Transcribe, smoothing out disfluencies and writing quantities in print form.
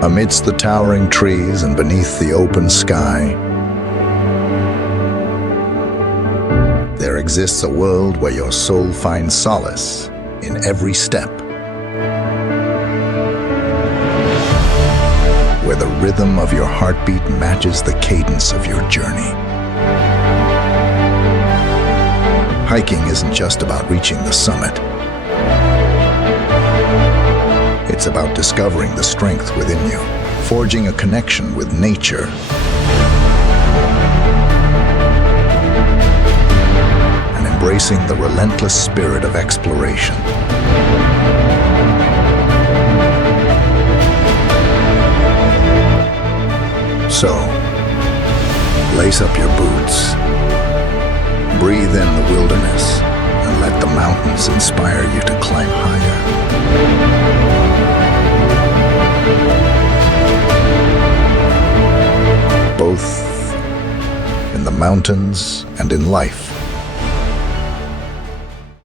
Amidst the towering trees and beneath the open sky, there exists a world where your soul finds solace in every step, where the rhythm of your heartbeat matches the cadence of your journey. Hiking isn't just about reaching the summit. It's about discovering the strength within you, forging a connection with nature, and embracing the relentless spirit of exploration. So, lace up your boots, breathe in the wilderness, and let the mountains inspire you to climb higher. Both in the mountains and in life,